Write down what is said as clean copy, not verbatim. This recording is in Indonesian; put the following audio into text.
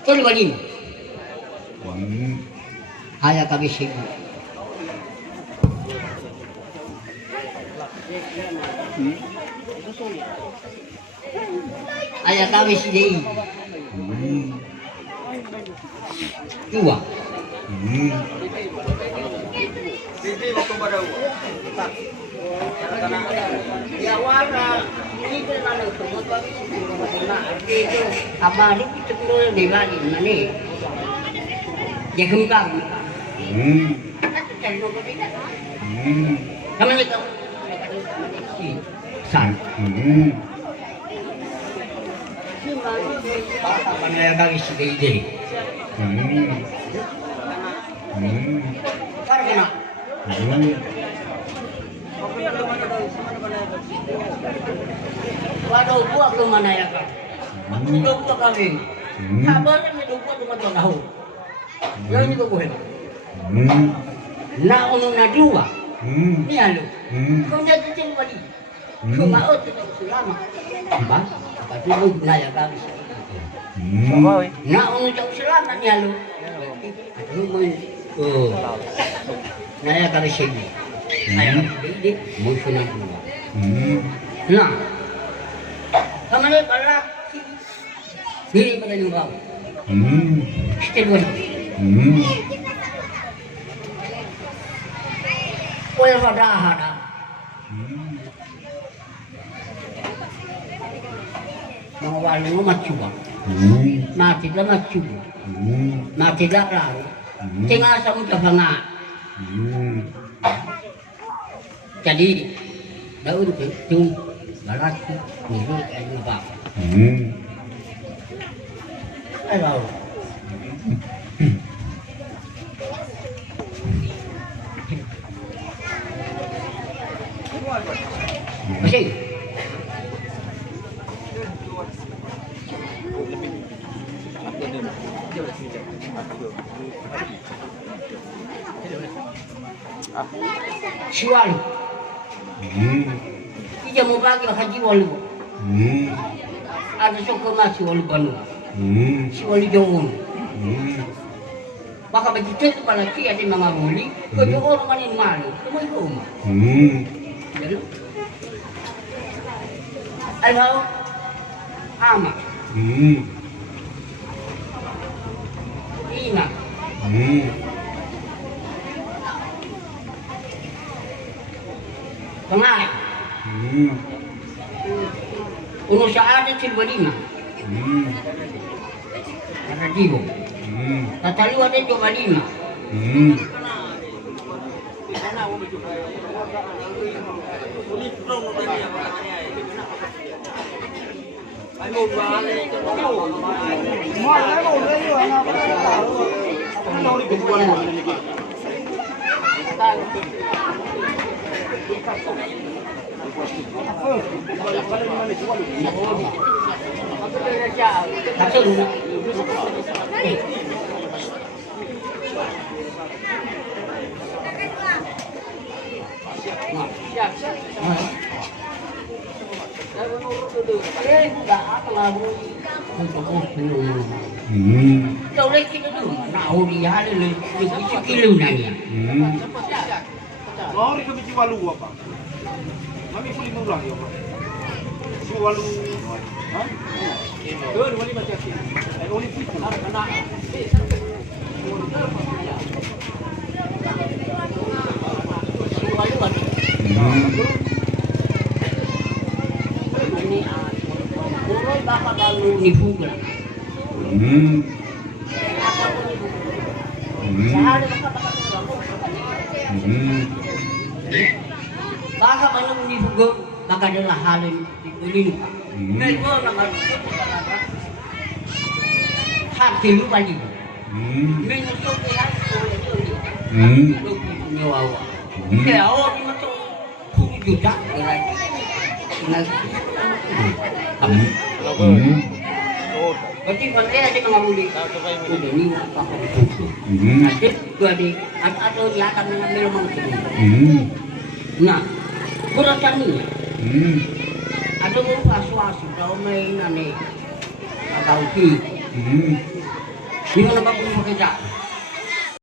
Kali balin. Haya kami sih. Haya kami sih. Dua. Sisi waktu pada ya warna ini kan ada semua itu apa ini kita perlu dilani mana ya kembang kamu ni kamu san apa ni yang kami sudah ide karena waduh buah ke mana ya kan? Hidup tu kami. Kabarnya hidup tu macam tahu. Yang ini kau boleh. Nak orang nak dua. Ni alu. Kau jadi cing badi. Kau mahu kita selama. Bang, apa tu lu naya kami? Nak orang jauh selama ni alu. Naya kami sini. Ayam ini musuh nak dua. Nah, kamu ni kalau diri pada juga. Kita dua. Kau yang ada. Mau walu macam mati dah macam mati dah lalu. Tengah sama terbangat. Jadi daun itu barat niru kayu bak. Ayo. Masih. Siwal. Ija mau bagi haji walu. Ada sokong masih walu banu. Siwal jauh. Maka begitu itu pada kia di mangabuli. Kau orang mana malu. Kamu itu rumah. Jadi, ayo, ama. Ina. Pengai. Uno saat itu berlima. Kata jiwa. Kata lu ada cuma lima. Kau lagi kita tu nak uriah le kilo nanya. Lori kami jual lu apa? Kami beli murah ya, Pak. Jual lu. Hah? Dua wali macam ni. Oli itu anak. Ini urut bapak kalau nipu kan. Baka manung ni fugo baka adalah hal yang dibeli. Mereka nak hati lu balik. Mereka tu kehat lu nyawa. Kaya awak ni macam juta lagi. Berarti kalau ada mengabuli, udah ni apa itu? Nanti dua di atau dia akan mengambil mangkuk. Nah, berapa ni? Ada beberapa suasi kalau main ane, agak uji. Di mana ba kung makita?